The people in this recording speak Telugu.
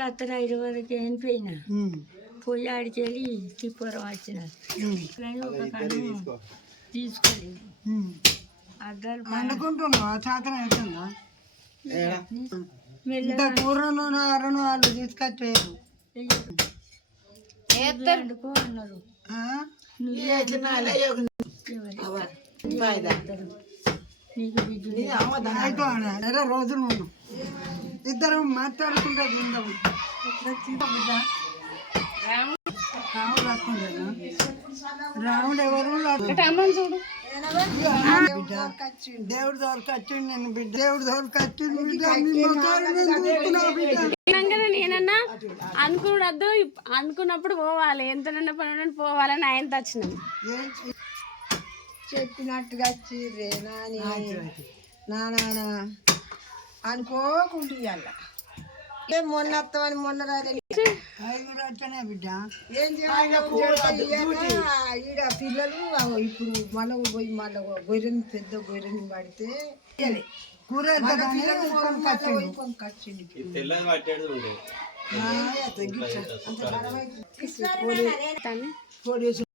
లత్తరాయి వరకు చనిపోయినా పోయి ఆడికి వెళ్ళి తిప్పరం వచ్చిన ఒక కన్ను తీసుకోలేదు. అద్దాలు అనుకుంటున్నావా చాతన అవుతుందా? కూరను అరను వాళ్ళు తీసుకొచ్చారు అన్నారు. రోజులు ఉన్నాం ఇద్దరం మాట్లాడుకుంటే తిందాం. రాముడు ఎవరు చూడు దేవుడు దొరకొచ్చిండు. నేను బిడ్డ దేవుడు దొరకొచ్చిండు. నేనన్నా అనుకున్నద్దు అనుకున్నప్పుడు పోవాలి, ఎంతనన్నా పని పోవాలని ఆయన వచ్చినాం. చెప్పినట్టుగా వచ్చిర్రే నాని నాన్న అనుకోకుండా ఇవ్వాల. మొన్న వస్తామని మొన్న రాలేదు వచ్చానే బిడ్డ. ఏం చేయాలి ఈడ పిల్లలు ఇప్పుడు మళ్ళీ పోయి మళ్ళీ గొర్రెని పెద్ద గొర్రెని పడితే కూర కొనుకొచ్చింది.